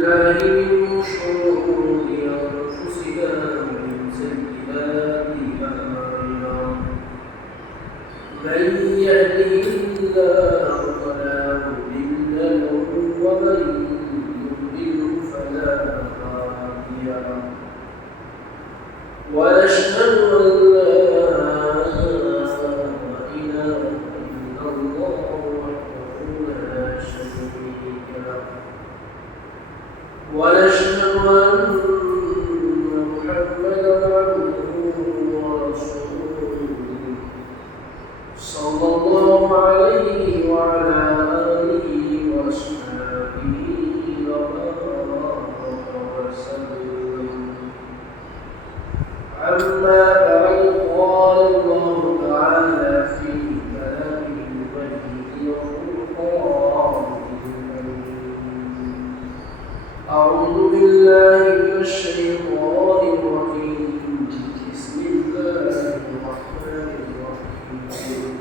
بالله من شرور أنفسنا ومن سيئات أعمالنا من يهده الله فلا مضل له ومن يضلل فلا هادي له ونشهد أن لا إله إلا الله وحده لا شريك له ونشهد أن محمدا عبده ورسوله صلى الله عليه وعلى آله وأصحابه وبارك وسلم. أما بعد قال الله تعالى في كلامه المجيد والفرقان المبين. أعوذ بالله من الشيطان الرجيم. بسم الله الرحمن الرحيم.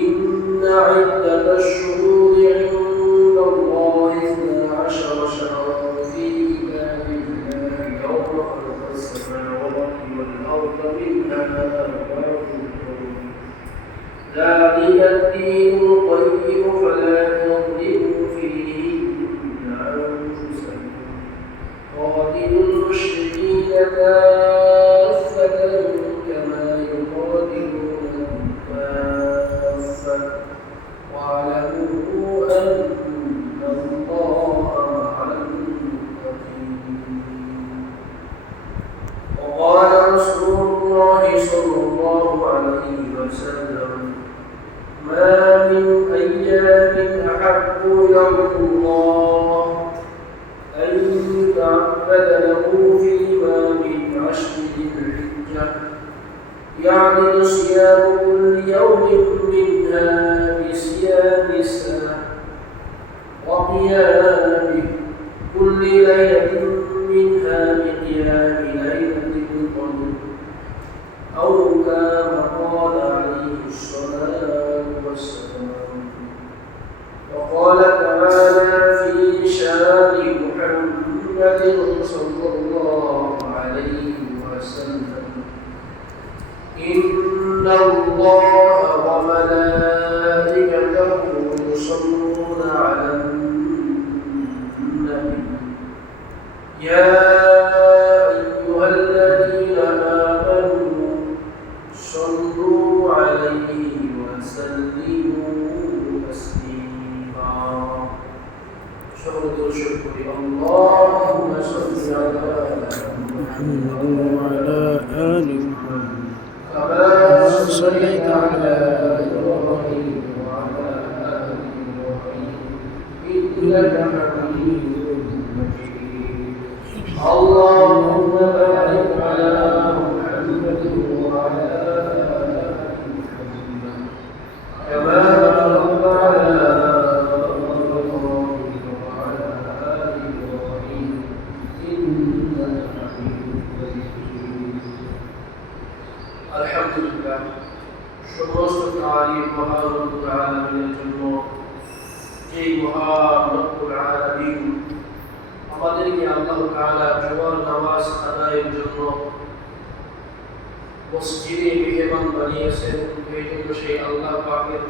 إن عدة الشهور عند الله 12 شهرا في كتاب الله يوم خلق السماوات والأرض منها أربعة حرم ذلك الدين القيم فلا تظلموا فيهن أنفسكم قاتلوا المشركين كافة كما يقاتلونكم كافة واعلموا أن الله مع المتقين. وقال رسول الله صلى الله عليه وسلم ما من أيام أحب إلى الله أن يتعبد له فيما من عشر ذي الحجة يعدل صيام كل يوم منها بصيام السنة وقيام كل ليلة منها بقيام ليلة القدر أو كما قال عليه الصلاة والسلام. وقال تعالى في شان محمد صلى الله عليه وسلم إن الله وملائكته يصلون على النبي يا أيها الذين آمنوا صلوا عليه وسلموا تسليما. شهد الشكر اللهم صل على محمد وعلى آل محمد كما صليت على إبراهيم وعلى آل إبراهيم إنك حميد مجيد. اللهم بارك على محمد وعلى آل محمد كما باركت على إبراهيم وعلى آل إبراهيم إنك حميد مجيد. আলহামদুলিল্লাহ সমস্ত তারিফ মহান আলামিনের জন্য যেই মহান রব্বুল আলামিন আমাদেরকে আল্লাহ তাআলা জুমার নামাজ আদায়ের জন্য মসজিদে মেহমান বানিয়েছেন। এই জন্য সেই আল্লাহ পাকের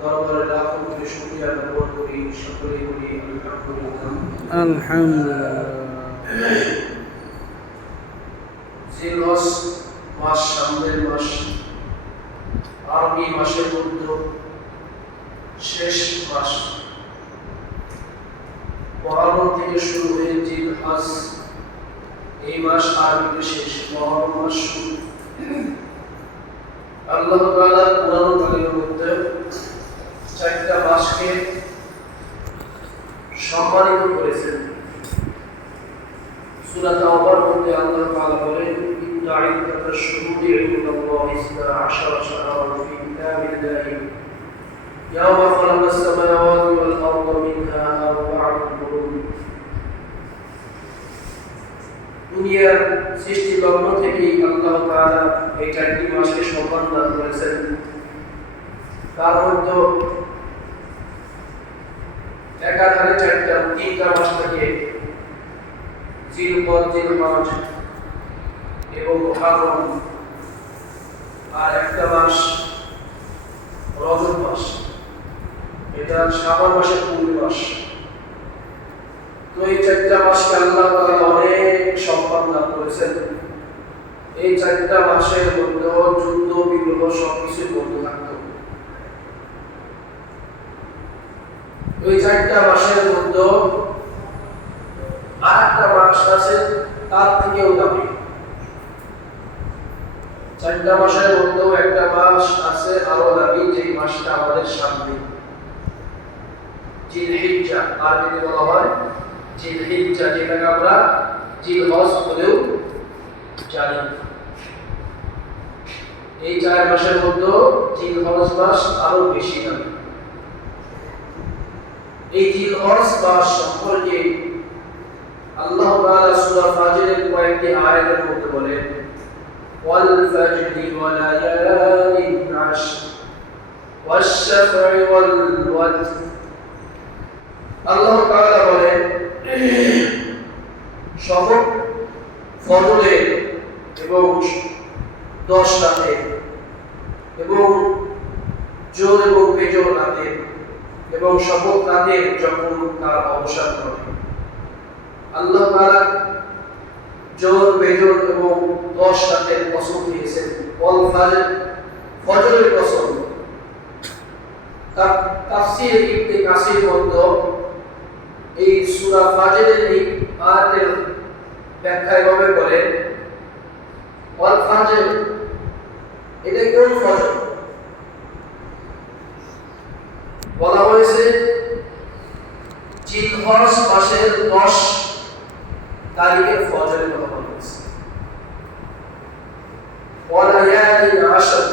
দরবারে লাখো কোটি শুকরিয়া জ্ঞাপন করি। সকলেই বলি আলহামদুলিল্লাহ। আলহামদুলিল্লাহ। জিলহজ মাস সামনের মাস, আরবি মাসের মধ্যে শেষ মাস। মহরম থেকে শুরু হয়ে জিলহজ, এই মাস আরবিতে শেষ, মহরম মাস শুরু। আল্লাহ তাআলা কুরআন কারীমের মধ্যে চারটা মাসকে সম্মানিত করেছেন। সূরা তাওবার মধ্যে আল্লাহ তাআলা বলেন إن عدة الشهور عند الله 12 شهرا في كتاب الله يوم خلق السماوات والأرض منها أربعة حرم। দুনিয়ার সৃষ্টি লগ্ন থেকেই আল্লাহ তাআলা এই চারটি মাসকে সম্মান দান করেছেন। তার মধ্যে একাধারে তিনটা মাস থাকে, জিলকদ, জিলহজ এবং মুহররম, আর একটা মাস রজব মাস, এটা শাবান মাসের পূর্ণ মাস। তো এই চারটা মাসকে আল্লাহ তাআলা অনেক সম্মান দান করেছেন। এই চারটা মাসের মধ্যে যুদ্ধ বিগ্রহ সবকিছু বন্ধ থাকতো। ওই চারটা মাসের মধ্যে আরেকটা মাস আছে তার থেকেও দামি। চারটা মাসের মধ্যে একটা মাস আছে আরো দামি, যে মাসটা আমাদের সামনে, জিলহিজ্জা, আরবিতে বলা হয় জিলহিজ্জা, যেটাকে আমরা জিলহজ বলেও জানি। এই 4 মাসের মধ্যে জিলহজ মাস আরো বেশি দামি। এই জিলহজ মাস সম্পর্কে আল্লাহ তাআলা সূরা ফাজরের কয়েকটি আয়াতের মধ্যে বলেন, ওয়াল ফাজরি ওয়া লায়ালিন আশর ওয়াশ শাফঈ ওয়াল ওয়াতর। আল্লাহ তাআলা বলেন, শপথ ফজরের এবং 10 রাতে এবং জোর এবং বেজোর রাতে এবং শপথ রাতের যখন তার অবসান হবে। আল্লাহ তাআলা জোর, বেজোর এবং 10 রাতের কসম দিয়েছেন। ওয়াল ফাজর, ফজরের কসম। তাফসীর ইবনে কাসির মধ্যে এই সূরা ফাজরের এই আয়াতের ব্যাখ্যা এভাবে বলেন, ওয়াল ফাজর, এটা কোন ফজর? বলা হয়েছে জিলহজ মাসের 10 তারিখের ফজরের কথা বলা হয়েছে। ওয়া লায়ালিন আশর,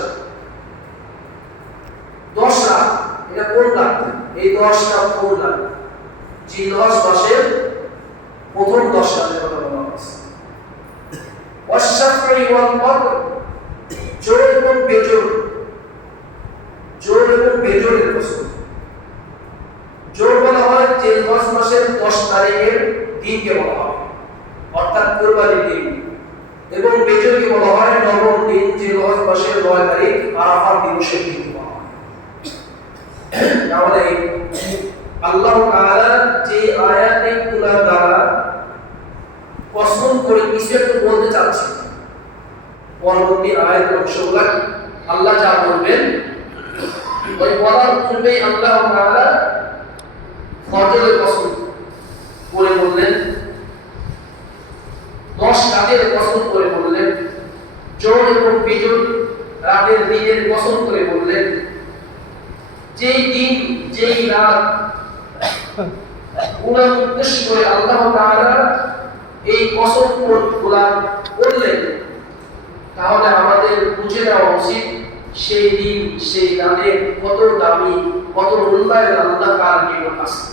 10 রাত, এটা কোন রাত? এই 10 রাত কোন রাত? জিলহজ মাসের প্রথম 10 রাতের কথা বলা হয়েছে। ওয়াশ শাফঈ ওয়াল ওয়াতর, জোর এবং বেজোর, জোর এবং বেজোরের কসম। জোর বলা হয় জিলহজ মাসের 10 তারিখের দিনকে বলা হয়, অর্থাৎ কুরবানির দিন, এবং বেজোরকে বলা হয় নবম দিন, জিলহজ মাসের 9 তারিখ আরাফাত দিবসের দিন বলা হয়। তাহলে আল্লাহ তাআলা যে আয়াতে কুরআন দ্বারা কসম করে কিছু একটা বলতে চাচ্ছেন, পরবর্তী আয়াতের অংশগুলো আল্লাহ যা বলবেন ওই বলার পূর্বে আল্লাহ তাআলা ফজরের কসম করে বললেন, 10 রাতের কসম করে বললেন, জোর এবং বেজোর রাতের দিনের কসম করে বললেন। যেই দিন, যেই রাত উনার উদ্দেশ্য করে আল্লাহ তাআলা এই কসম গুলা করলেন, তাহলে আমাদের বুঝে নেওয়া উচিত সেই দিন, সেই রাতের কত দামি, কত মূল্যায়ন আল্লাহ তাআলার নিকট আছে।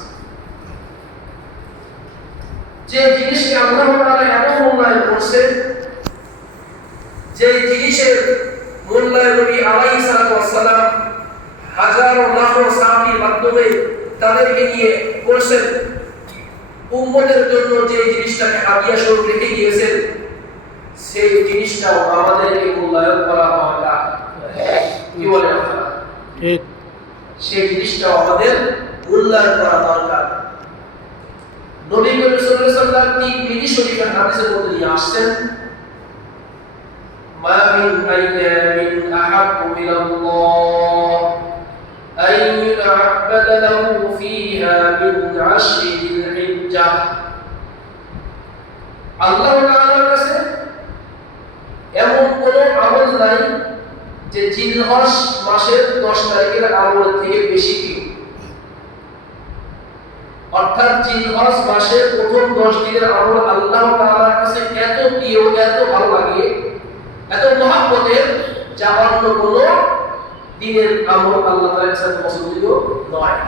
যে জিনিসকে আল্লাহ তাআলা এত মূল্যায়ন করছে, যে জিনিসের মূল্যায়ন নবী আলাইহিস সালাম হাজার লাখ সাহাবীর মাধ্যমে তাদেরকে নিয়ে করেছেন, উম্মতের জন্য যে জিনিসটাকে হাদিয়া স্বরূপ রেখে গিয়েছেন, সেই জিনিসটাও আমাদেরকে মূল্যায়ন করা দরকার। কি বলেন আপনারা? ঠিক। সেই জিনিসটাও আমাদের মূল্যায়ন করা দরকার। নবী করিম সাল্লাল্লাহু আলাইহি ওয়াসাল্লাম তিরমিজি শরীফের হাদিসের মধ্যে নিয়ে আসছেন, মা মিন আইয়ামিন আহাব্বু ইলাল্লাহ আন ইউ'আব্বাদা লাহু ফীহা মিন আশরি যিলহিজ্জাহ। আল্লাহ তাআলার কাছে এমন কোন আমল নাই যে জিলহজ মাসের 10 তারিখের আমল থেকে বেশি প্রিয়। অর্থাৎ জিলহজ মাসের প্রথম 10 দিনের আমল আল্লাহ তাআলার কাছে এত প্রিয়, এত ভালো লাগে, এত মহব্বতের, যা অন্য কোন দিনের আমল আল্লাহ তাআলার কাছে পছন্দ নয়।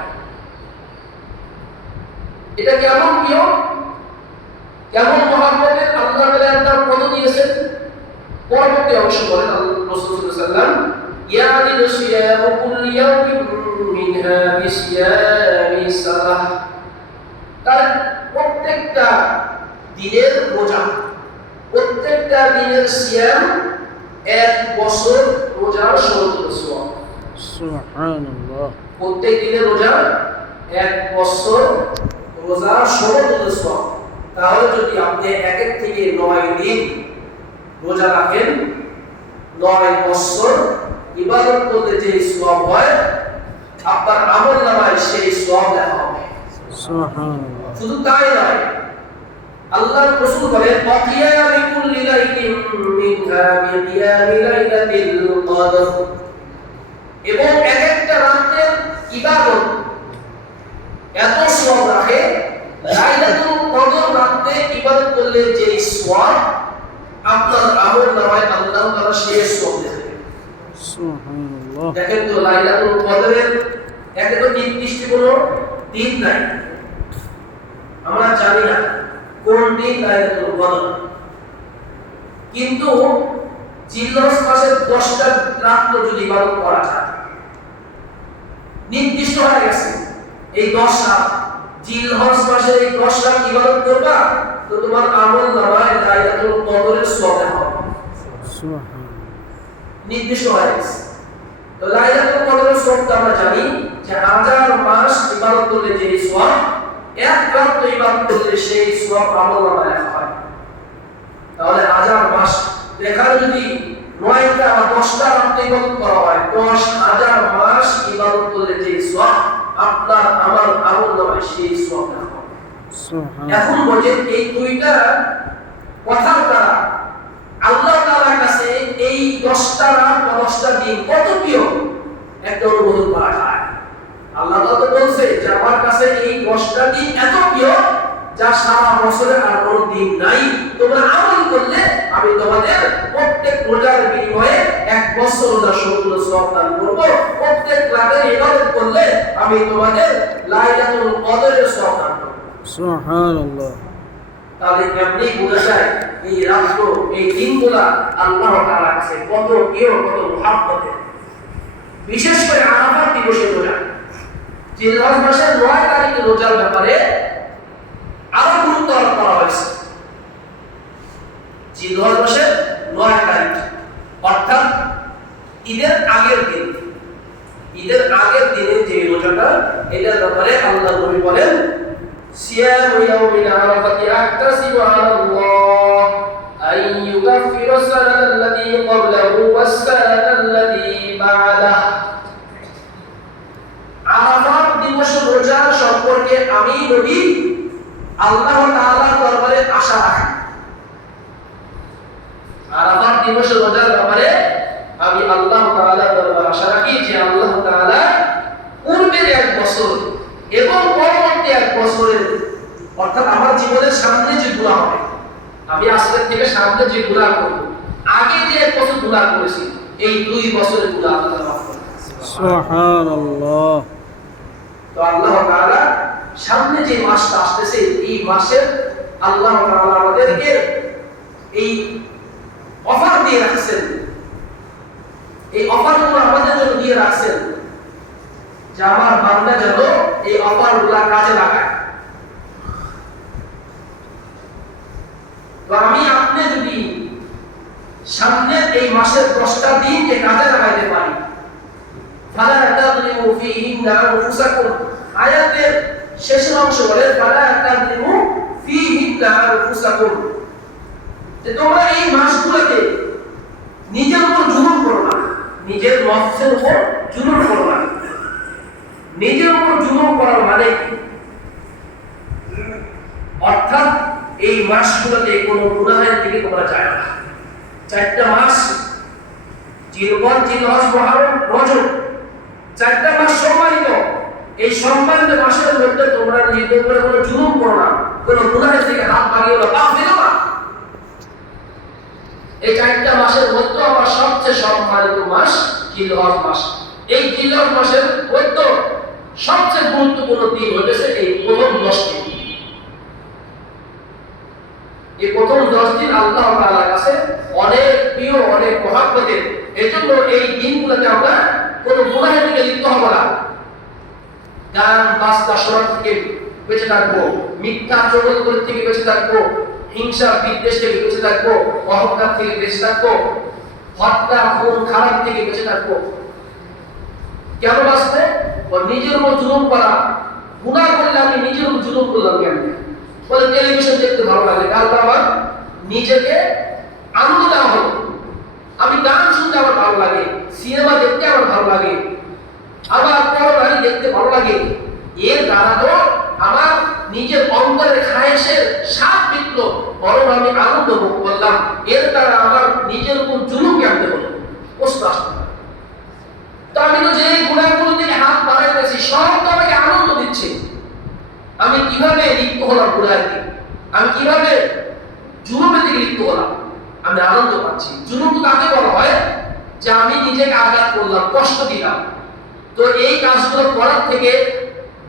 এটা কেমন প্রিয়, কেমন মহব্বতের? আল্লাহ তাআলা তার কত দিয়েছেন, পরবর্তী অংশ বলেন রাসূল সাল্লাল্লাহু আলাইহি ওয়াসাল্লাম, ইয়াদিলু সিয়ামু কুল্লি ইয়াউমিন মিনহা বিসিয়ামি সালাহ তার প্রত্যেকটা দিনের রোজা, প্রত্যেকটা দিনের সিয়াম 1 বছর রোজার সমতুল্য সওয়াব। সুবহানাল্লাহ। প্রত্যেক দিনের রোজা 1 বছর রোজার সমতুল্য সওয়াব। তাহলে যদি আপনি 1 থেকে 9 দিন রোজা রাখেন, 9 বছর ইবাদত করলে যে সওয়াব হয়, আপনার আমলনামায় সেই সওয়াব লেখা হবে। সুবহানাল্লাহ। শুধু তাই নয়, আল্লাহর রাসূল বলেন ওয়াকিয়ামি কুল্লি লাইলিন মিনহা বিকিয়ামি লাইলাতিল কদর, এবং এক একটা রাতের ইবাদত এত সওয়াব রাখে, লাইলাতুল কদর রাতে ইবাদত করলে যে সওয়াব আপনার আমলনামায় আল্লাহ তাআলা সেই সওয়াব দেবে। সুবহানাল্লাহ। দেখেন তো, লাইলাতুল কদরের একে তো নির্দিষ্ট কোনো দিন নাই, আমরা জানি না কোন দিন লাইলাতুল কদর, কিন্তু জিলহজ মাসের 10টা রাত যদি ইবাদত করা যায়, নির্দিষ্ট হয়ে গেছে এই 10 রাত, জিলহজ মাসের এই 10 রাত ইবাদত করবা, তো তোমার আমলনামায় লাইলাতুল কদরের সওয়াব হবে। সুবহানাল্লাহ। নির্দিষ্ট হয়ে গেছে। তো লাইলাতুল কদরের সওয়াবটা আমরা জানি যে 1000 মাস ইবাদত করলে যে সওয়াব, 1 রাত ইবাদত করলে সেই সওয়াব আমলনামায় লেখা হয়। তাহলে 1000 মাস দেখার যদি 9টা বা 10টা রাত ইবাদত করা হয়, 10,000 মাস ইবাদত করলে যে সওয়াব আপনার আমার আমলনামায় সেই সওয়াব লেখা হবে। সুবহানাল্লাহ। এখন বলেন এই দুইটা কথার দ্বারা আল্লাহ তাআলার কাছে এই 10টা রাত বা 10টা দিন কত প্রিয় একটা অনুভব করা যায়। আল্লাহ তাআলা তো বলছে যে আমার কাছে এই 10টা দিন এত প্রিয় যা সারা বছরে আর কোনো দিন নাই, তোমরা আমল করলে আমি তোমাদের প্রত্যেক রোজার বিনিময়ে 1 বছর রোজার সমতুল্য সওয়াব দান করব, প্রত্যেক রাতে ইবাদত করলে আমি তোমাদের লাইলাতুল কদরের সওয়াব দান করব। সুবহানাল্লাহ। তাহলে এমনি বোঝা যায় এই রাত্র, এই দিনগুলা আল্লাহ তাআলার কাছে কত প্রিয়, কত মহব্বতের। বিশেষ করে আরাফাত দিবসের রোজা, জিলহজ মাসের 9 তারিখে রোজার ব্যাপারে আরো গুরুত্ব আরোপ করা হয়েছে। জিলহজ মাসের 9 তারিখ অর্থাৎ ঈদের আগের দিন, ঈদের আগের দিনে যে রোজাটা, এটার ব্যাপারে আল্লাহ নবী বলেন صيام يوم عرفة أحتسب على الله أن يكفر السنة التي قبله والسنة التي بعده। আরাফাত দিবস রোজা সম্পর্কে আমি নবী আল্লাহ তাআলার দরবারে আশা রাখি। আরাফাত দিবস রোজার ব্যাপারে আমি আল্লাহ তাআলার দরবারে আশা রাখি যে আল্লাহ তাআলা পূর্বের 1 বছর এবং পরবর্তী 1 বছরের, অর্থাৎ আমার জীবনের সামনে যে গুনাহ হবে, আমি আজকের থেকে সামনে যে গুনাহ করব, আগে যে 1 বছর গুনাহ করেছি, এই 2 বছরের গুনাহ আল্লাহ মাফ করে দেন। সুবহানাল্লাহ। তো আল্লাহ তাআলা সামনে যে মাসটা আসতেছে, এই মাসে আল্লাহ তাআলা আমাদেরকে এই অফার দিয়ে রাখছেন, এই অফারগুলো আমাদের জন্য দিয়ে রাখছেন যে আমার বান্দা যেন এই অফারগুলো কাজে লাগায়। তো আমি আপনি যদি সামনে এই মাসের 10টা দিনকে কাজে লাগাইতে পারি, ফালা তাযলিমু ফীহিন্না আনফুসাকুম, আয়াতের শেষের অংশ বলে ফালা তাযলিমু ফীহিন্না আনফুসাকুম, যে তোমরা এই মাসগুলোতে নিজের উপর জুলুম করো না, নিজের নফসের উপর জুলুম করো না। নিজের উপর জুলুম করার মানে অর্থাৎ এই মাসগুলোতে কোনো গুনাহের দিকে তোমরা যায় না। 4টা মাস, জিলহজ, জিলহজ, মুহররম, রজব, 4টা মাস সম্মানিত। এই সম্মানিত মাসের মধ্যে তোমরা নিজেদের উপরে কোনো জুলুম করো না, কোনো গুনাহের দিকে হাত বাড়িও না, পা ফেলো না। এই 4টা মাসের মধ্যে আমার সবচেয়ে সম্মানিত মাস জিলহজ মাস। এই জিলহজ মাসের মধ্যে সবচেয়ে গুরুত্বপূর্ণ দিন হচ্ছে এই প্রথম 10 দিন। এই প্রথম 10 দিন আল্লাহ তাআলার কাছে অনেক প্রিয়, অনেক মহব্বতের। এজন্য এই দিনগুলোতে আমরা কোনো গুনাহের দিকে লিপ্ত হব না। গান বাজনা শোনা থেকে বেঁচে থাকবো, মিথ্যা চগলখড়ি থেকে বেঁচে থাকবো, হিংসা বিদ্বেষ থেকে বেঁচে থাকবো, অহংকার থেকে বেঁচে থাকবো, হত্যা খুন খারাপ থেকে বেঁচে থাকবো। কেন বাঁচতে? নিজের উপর জুলুম করা, গুনাহ করলে আমি নিজের উপর জুলুম করলাম কেন? বলে টেলিভিশন দেখতে ভালো লাগে, কারণ আমার নিজেকে আনন্দ দেওয়া হলো, আমি গান শুনতে আমার ভালো লাগে, সিনেমা দেখতে আমার ভালো লাগে, আবার পরনারী দেখতে ভালো লাগে। এর দ্বারা তো আমার নিজের অন্তরের খায়েশের স্বাদ মিটল, বরং আমি আনন্দ ভোগ করলাম। এর দ্বারা আমার নিজের উপর জুলুম কেমনে হলো? প্রশ্ন আসতে পারে। তো আমি তো যে গুণাগুলো থেকে হাত বাড়াইতেছি সব তো আমাকে আনন্দ দিচ্ছে। আমি কিভাবে লিপ্ত হলাম গুণাকে? আমি কিভাবে জুলুমের দিকে লিপ্ত হলাম? আমি আনন্দ পাচ্ছি। জুলুম তো কাকে বলা হয়? যে আমি নিজেকে আঘাত করলাম, কষ্ট দিলাম। তো এই কাজগুলো করার থেকে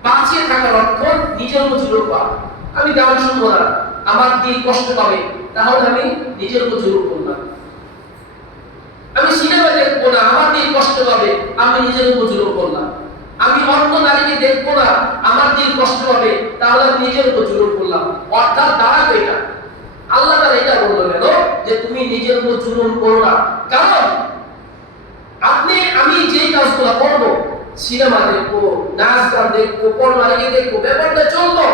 বাঁচিয়ে থাকার অর্থ নিজের উপর জুলুম করা। আমি গান শুনবো না, আমার দিল কষ্ট পাবে, তাহলে আমি নিজের উপর জুলুম করলাম। আমি সিনেমা দেখবো না, আমার দিল কষ্ট পাবে, আমি নিজের উপর জুলুম করলাম। আমি অন্য নারীকে দেখবো না, আমার দিল কষ্ট পাবে, তাহলে আমি নিজের উপর জুলুম করলাম। অর্থাৎ দ্বারা তো এটা আল্লাহ তাআলা এটা বললো কেন যে তুমি নিজের উপর জুলুম করো না? কারণ আমি যে কাজগুলো করবো, সিনেমা দেখবো, নাচ গান দেখবো, পরনারীকে দেখবো, ব্যাপারটা চলতো,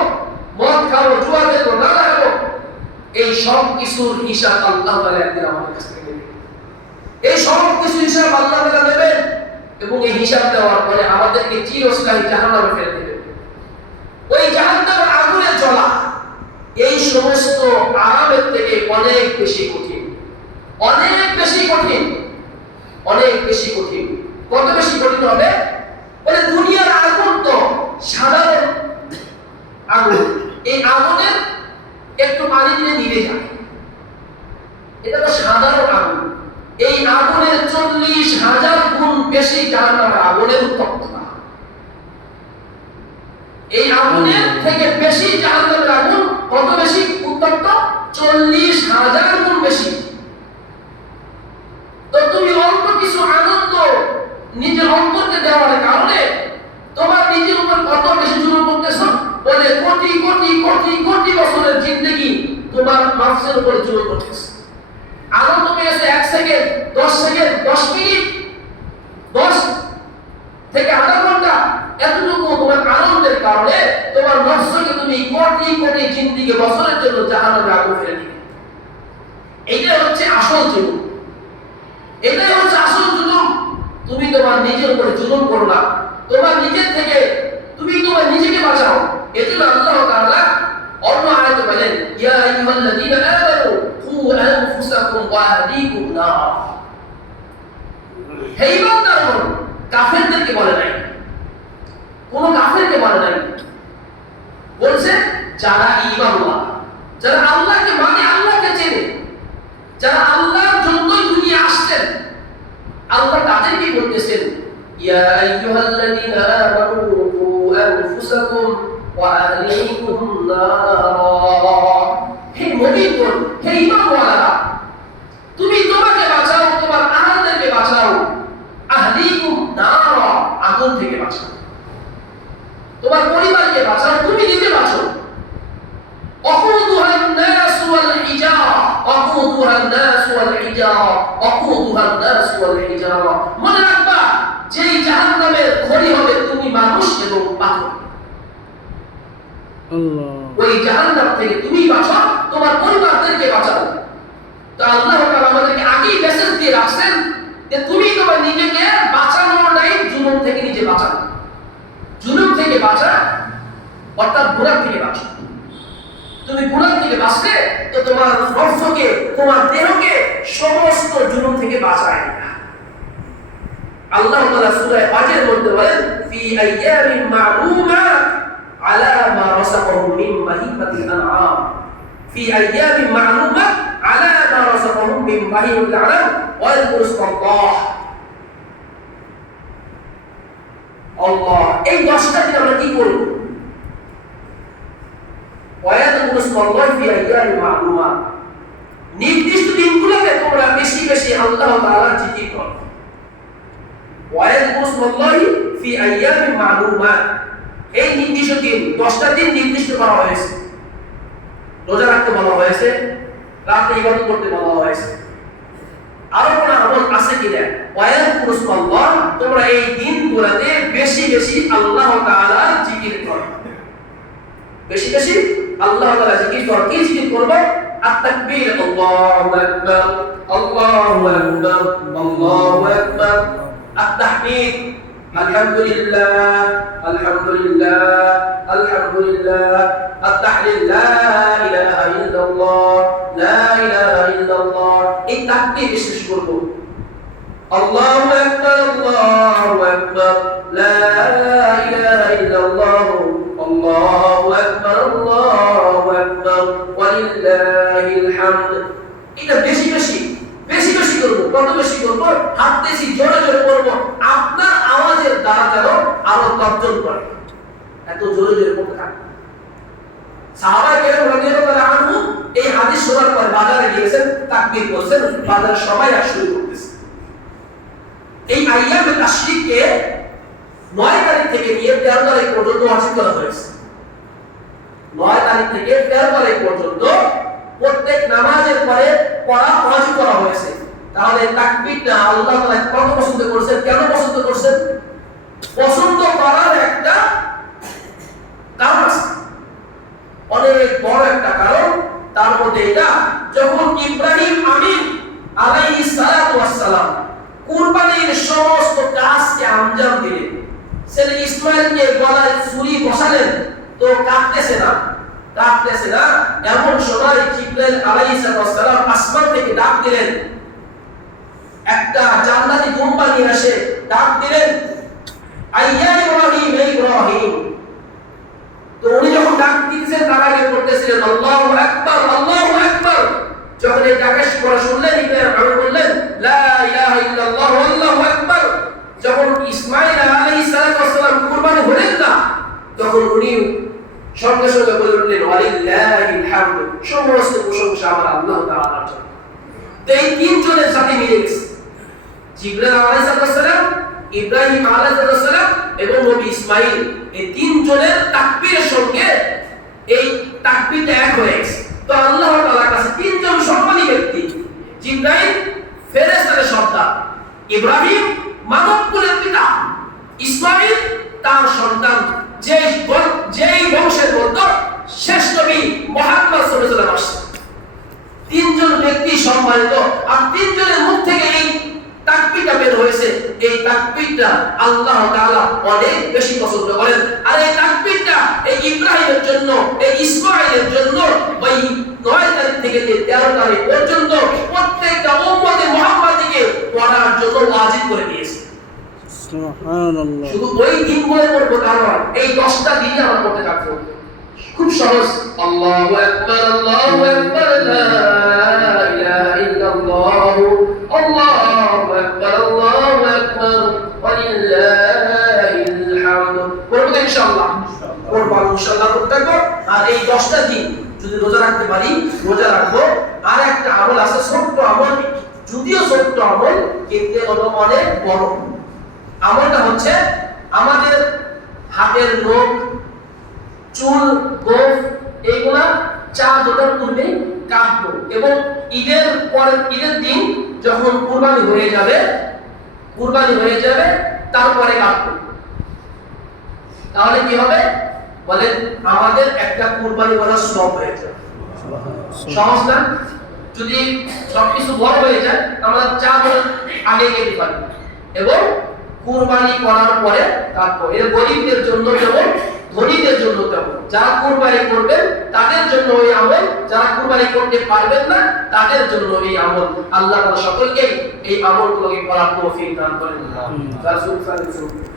মদ খাবো, জুয়া খেলবো, গাঁজা খাবো, এই সব কিছুর হিসাব আল্লাহ তাআলা একদিন আমাদের কাছ থেকে নেবেন। এই সব কিছু হিসাব আল্লাহ তাআলা নেবেন এবং এই হিসাব দেওয়ার পরে আমাদেরকে চিরস্থায়ী জাহান্নামে ফেলে দেবেন। ওই জাহান্নামের আগুনে জ্বলা এই সমস্ত আরামের থেকে অনেক বেশি কঠিন, অনেক বেশি কঠিন, অনেক বেশি কঠিন। কত বেশি কঠিন হবে? বলে দুনিয়ার আগুন তো সাধারণ আগুন, এই আগুনের একটু পানি দিলে নিভে যায়, এটা তো সাধারণ আগুন। এই আগুনের 40,000 গুণ বেশি জাহান্নামের আগুনের উত্তপ্ততা। এই আগুনের থেকে বেশি জাহান্নামের আগুন কত বেশি উত্তপ্ত? 40,000 গুণ বেশি। তো তুমি অল্প কিছু আনন্দ নিজের অন্তরকে দেওয়ার কারণে তোমার নিজের উপর কত বেশি জুলুম করতেছো? বলে কোটি কোটি কোটি কোটি বছরের জিন্দেগি তোমার নফসের উপর জুলুম করতেছে। আনন্দ পেয়েছে 1 সেকেন্ড, 10 সেকেন্ড, 10 মিনিট, 10 থেকে আধা ঘন্টা, এতটুকু তোমার আনন্দের কারণে তোমার নফসকে তুমি কোটি কোটি জিন্দেগি বছরের জন্য জাহান্নামে আগুনে ফেলে দিবে। এইটা হচ্ছে আসল জুলুম, এটাই হচ্ছে আসল জুলুম। তুমি তোমার নিজের উপরে জুলুম করো না, তোমার নিজের থেকে তুমি তোমার নিজেকে বাঁচাও। এজন্য আল্লাহ তাআলা অন্য আয়াতে বলেন, ইয়া আইয়ুহাল্লাযীনা আমানু কু আনফুসাকুম ওয়া আহলিকুম নার। হে ঈমানদারগণ, কাফেরদেরকে বলে নাই, কোন কাফেরকে বলে নাই, বলছে যারা ঈমানওয়ালা, যারা আল্লাহকে মানে, আল্লাহকে চেনে, যারা আল্লাহর জন্যই দুনিয়া আসছেন, আল্লাহ তাদেরকে বলতেছেন ইয়া আইয়ুহাল্লাযীনা আমানু কু আনফুসাকুম ওয়া আহলিকুম নার। হে মুমিনগণ, হে ঈমানওয়ালারা, তুমি তোমাকে বাঁচাও, তোমার আহলদেরকে বাঁচাও। আহলিকুম নার, আগুন থেকে বাঁচাও। তোমার পরিবারকে বাঁচাও, তুমি নিজে বাঁচো। ওয়াকুদুহান নাস ওয়াল হিজারা, ওয়াকুদুহান নাস ওয়াল হিজারা, ওয়াকুদুহান নাস ওয়াল হিজারা। মনে রাখবা, যেই জাহান্নামের খড়ি হবে তুমি মানুষ এবং পাথর। আল্লাহ, ওই জাহান্নাম থেকে তুমি বাঁচো, তোমার পরিবারদেরকে বাঁচাও। তো আল্লাহ তাআলা আমাদেরকে আগেই মেসেজ দিয়ে রাখছেন যে তুমি তোমার নিজেকে বাঁচানোর নাই, জুলুম থেকে নিজে বাঁচাও। জুলুম থেকে বাঁচা অর্থাৎ গুনাহ থেকে বাঁচো। তুমি গুনাহ থেকে বাঁচলে তো তোমার নফসকে, তোমার দেহকে সমস্ত জুলুম থেকে বাঁচায় না। আল্লাহ তাআলা সূরা হজের মধ্যে বলেন, ফি আইয়ামিন মা'লুমাত আলা মা রাযাকাহুম মিন বাহিমাতিল আনআম। ফি আইয়ামিন মা'লুমাত আলা মা রাযাকাহুম মিন বাহিমাতিল আনআম ওয়া ইয়াযকুরুল্লাহ। আল্লাহ, এই 10টা দিন আমরা কি করব? নির্দিষ্ট দিনগুলোতে তোমরা বেশি বেশি আল্লাহ তাআলার জিকির করো। এই নির্দিষ্ট দিন 10টা দিন নির্দিষ্ট করা হয়েছে, রোজা রাখতে বলা হয়েছে, রাতে ইবাদত করতে বলা হয়েছে। আরো কোন আমল আছে কিনা? ওয়ায়াকুরুল্লাহ, তোমরা এই দিনগুলোতে বেশি বেশি আল্লাহ তাআলার জিকির করো, বেশি বেশি আল্লাহ তাআলার জিকির করো। কি জিকির করবে? আত-তাকবীর, আল্লাহু আকবার, আল্লাহু আকবার, আল্লাহু আকবার। আত-তাহমীদ, আলহামদুলিল্লাহ, আলহামদুলিল্লাহ, আলহামদুলিল্লাহ। আত-তাহলিল, লা ইলাহা ইল্লাল্লাহ, লা ইলাহা ইল্লাল্লাহ। এই তাকবীর বিশেষ করব। আল্লাহু আকবার, আল্লাহু আকবার, লা ইলাহা ইল্লাল্লাহ, আল্লাহু আকবার, আল্লাহু আকবার, ওয়ালিল্লাহিল হামদ। এটা বেশি বেশি বেশি বেশি করব। কত বেশি করব? হাত বেশি জোরে জোরে করব, আপনার আওয়াজের দ্বারা যেন আরো তর্জন করে, এত জোরে জোরে করতে থাকবে। সাহাবায়ে কেরাম রাদিয়াল্লাহু আনহু এই হাদিস শোনার পর বাজারে গিয়েছেন, তাকবীর করছেন, বাজারে সবাই আর শুরু করতেছে। এই আইয়ামে তাশরিককে 9 তারিখ থেকে নিয়ে 13 তারিখ পর্যন্ত ওয়াজিব করা হয়েছে। 9 তারিখ থেকে 13 তারিখ পর্যন্ত প্রত্যেক নামাজের পরে পড়া ওয়াজিব করা হয়েছে। তাহলে তাকবীরটা আল্লাহ তাআলা কত পছন্দ করেছেন? কেন পছন্দ করেছেন? পছন্দ করার একটা কারণ আছে, অনেক বড় একটা কারণ। তার মধ্যে এটা, যখন ইব্রাহিম আমিন আলাইহিস সালাতু ওয়াস সালাম কুরবানির সমস্ত কাজকে আঞ্জাম দিলেন, ছেলে ইসমাঈলকে গলায় ছুরি বসালেন, তো কাটতেছে না, কাটতেছে না। এমন সময় জিবরাইল আলাইহিস সালাম আসমান থেকে ডাক দিলেন, একটা জান্নাতি দুম্বা নিয়ে আসে, ডাক দিলেন, আইয়া ইব্রাহিম, হে ইব্রাহিম। তো উনি যখন ডাক দিতেছেন তার আগে পড়তেছিলেন আল্লাহু আকবার, আল্লাহু আকবার। যখন এই ডাকের পড়া শুনলেন, ইব্রাহিম বললেন লা ইলাহা ইল্লাল্লাহ, আল্লাহু আকবার। যখন ইসমাঈল আলাইহিস সালাম কুরবানি হলেন না, তখন উনি সঙ্গে সঙ্গে বলে উঠলেন ওয়ালিল্লাহিল হামদ, সমস্ত প্রশংসা আমার আল্লাহ তাআলার জন্য। তো এই তিনজনের সাথে মিলে গেছে, জিবরাইল আলাইহিস সালাম, ইব্রাহিম আলাইহিস সালাম এবং নবী ইসমাঈল। এই তিনজনের তাকবীরের সঙ্গে এই তাকবীরটা এক হয়ে গেছে। তো আল্লাহ তাআলার কাছে তিনজন সম্মানী ব্যক্তি, জিবরাইল ফেরেশতাদের সন্তান, ইব্রাহিম মানবকুলের পিতা, ইসমাঈল তার সন্তান, যেই বংশের মধ্যে শেষ নবী মুহাম্মদ সাল্লাল্লাহু আলাইহি ওয়াসাল্লাম আসছেন। তিনজন ব্যক্তি সম্মানিত, আর তিনজনের মুখ থেকে এই তাকবীরটা বের হয়েছে। এই তাকবীরটা আল্লাহ তাআলা অনেক বেশি পছন্দ করেন। আর এই তাকবীরটা এই ইব্রাহিমের জন্য, এই ইসমাঈলের জন্য ওই 9 তারিখ থেকে 13 তারিখ পর্যন্ত প্রত্যেকটা উম্মতে মুহাম্মাদীকে পড়ার জন্য ওয়াজিব করে দিয়েছে। সুবহানাল্লাহ। শুধু ওই দিনগুলো পড়বো তা নয়, এই 10টা দিনই আমরা পড়তে থাকবো। খুব সহজ। আল্লাহু আকবার, আল্লাহু আকবার, লা ইলাহা ইল্লাল্লাহ, আল্লাহু আকবার, আল্লাহু আকবার, ওয়ালিল্লাহিল হামদ। করব তো ইনশাআল্লাহ? করব ইনশাআল্লাহ, করতে থাকবো। আর এই 10টা দিন যদি রোজা রাখতে পারি, রোজা রাখবো। আর একটা আমল আছে, ছোট্ট আমল, যদিও ছোট্ট আমল কিন্তু অনেক বড়। আমলটা হচ্ছে আমাদের হাতের নখ, চুল, গোঁফ এইগুলা 4 দোকান পূর্বে কাটবো, এবং ঈদের পরের ঈদের দিন যখন কুরবানি হয়ে যাবে তারপরে কাটবো। তাহলে কি হবে বলেন? আমাদের একটা কুরবানি করার সওয়াব হয়ে যাবে। সহজ না? যদি সবকিছু বড় হয়ে যায়, আমরা 4 দিন আগে কেটে পারি এবং কুরবানি করার পরে কাটবো। এর গরিবদের জন্য যেমন, ধনীদের জন্য তেমন। যারা কুরবানি করবেন তাদের জন্য ওই আমল, যারা কুরবানি করতে পারবেন না তাদের জন্য এই আমল। আল্লাহ তাআলা সকলকে এই আমলগুলোকে করার তৌফিক দান করেন। রাসূল সাল্লাল্লাহু আলাইহি ওয়াসাল্লাম